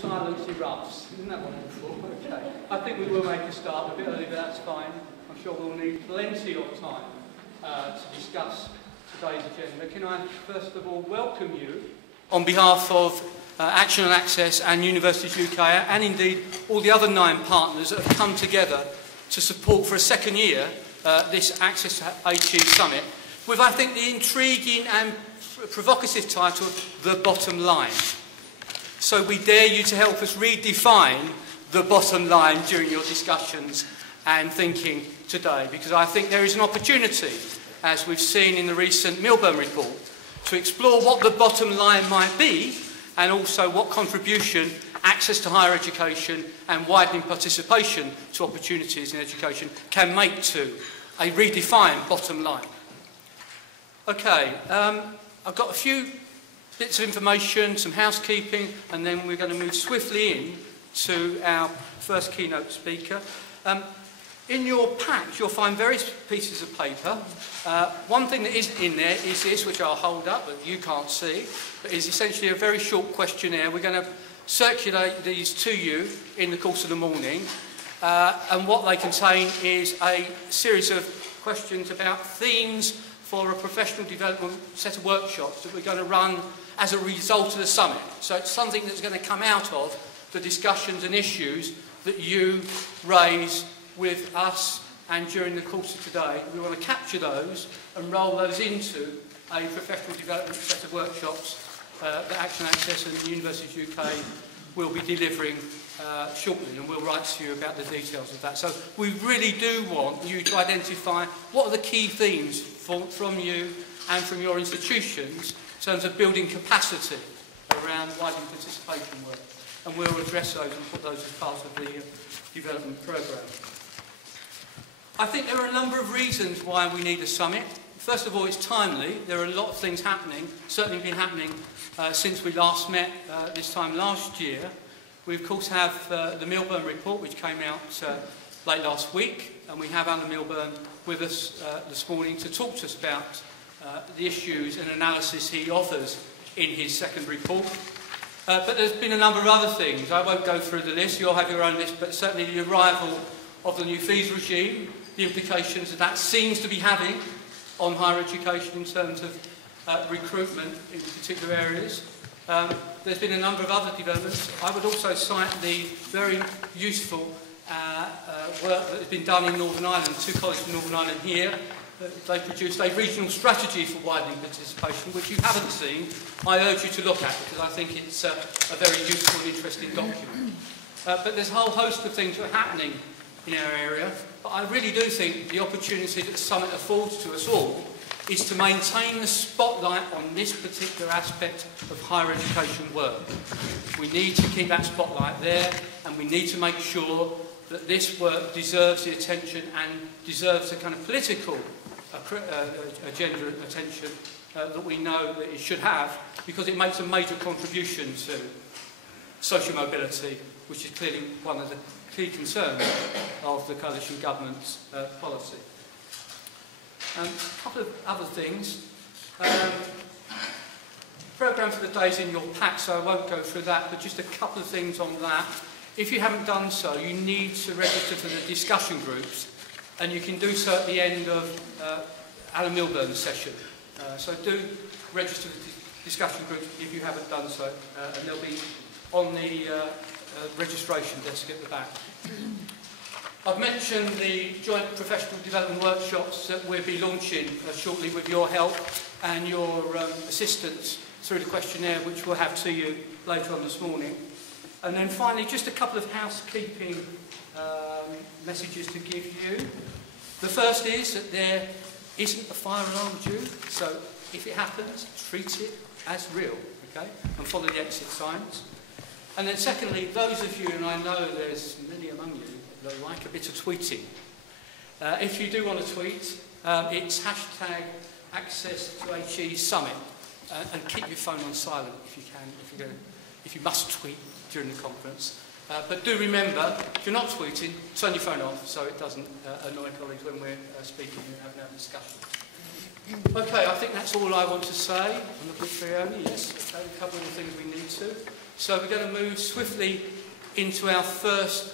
silence erupts. Isn't that wonderful? Okay. I think we will make a start a bit early, but that's fine. I'm sure we'll need plenty of time to discuss today's agenda. Can I first of all welcome you on behalf of Action and Access and Universities UK, and indeed all the other 9 partners that have come together to support for a second year this Access to HE Summit with, I think, the intriguing and provocative title of The Bottom Line. So we dare you to help us redefine the bottom line during your discussions and thinking today, because I think there is an opportunity, as we've seen in the recent Milburn report, to explore what the bottom line might be and also what contribution access to higher education and widening participation to opportunities in education can make to a redefined bottom line. Okay, I've got a few bits of information, some housekeeping, and then we're going to move swiftly in to our first keynote speaker. In your packs, you'll find various pieces of paper. One thing that isn't in there is this, which I'll hold up, but you can't see, but is essentially a very short questionnaire. We're going to circulate these to you in the course of the morning, and what they contain is a series of questions about themes for a professional development set of workshops that we're going to run as a result of the summit. So it's something that's going to come out of the discussions and issues that you raise with us, and during the course of today we want to capture those and roll those into a professional development set of workshops that Action Access and Universities UK will be delivering shortly, and we'll write to you about the details of that. So we really do want you to identify what are the key themes from you and from your institutions in terms of building capacity around widening participation work, and we'll address those and put those as part of the development programme. I think there are a number of reasons why we need a summit. First of all, it's timely. There are a lot of things happening, certainly been happening since we last met this time last year. We of course have the Milburn report, which came out late last week, and we have Alan Milburn with us this morning to talk to us about the issues and analysis he offers in his second report. But there's been a number of other things. I won't go through the list, you'll have your own list, but certainly the arrival of the new fees regime, the implications that seems to be having on higher education in terms of recruitment in particular areas. There's been a number of other developments. I would also cite the very useful work that has been done in Northern Ireland. 2 colleges in Northern Ireland here, they produced a regional strategy for widening participation, which you haven't seen. I urge you to look at, because I think it's a very useful and interesting document. But there's a whole host of things that are happening in our area, but I really do think the opportunity that the summit affords to us all is to maintain the spotlight on this particular aspect of higher education work. We need to keep that spotlight there, and we need to make sure that this work deserves the attention and deserves the kind of political agenda and attention that we know that it should have, because it makes a major contribution to social mobility, which is clearly one of the key concerns of the coalition government's policy. A couple of other things. Programme for the day is in your pack, so I won't go through that, but just a couple of things on that. If you haven't done so, you need to register for the discussion groups, and you can do so at the end of Alan Milburn's session. So do register for the discussion groups if you haven't done so, and they'll be on the registration desk at the back. I've mentioned the joint professional development workshops that we'll be launching shortly with your help and your assistance through the questionnaire, which we'll have to you later on this morning. And then finally, just a couple of housekeeping messages to give you. The first is that there isn't a fire alarm due, so if it happens, treat it as real, okay, and follow the exit signs. And then secondly, those of you, and I know there's many among you, that like a bit of tweeting. If you do want to tweet, it's hashtag Access to HE Summit, and keep your phone on silent if you can, if you must tweet during the conference. But do remember, if you're not tweeting, turn your phone off so it doesn't annoy colleagues when we're speaking and having our discussion. Okay, I think that's all I want to say. I'm looking at Fiona, yes, okay, a couple of the things we need to. So we're going to move swiftly into our first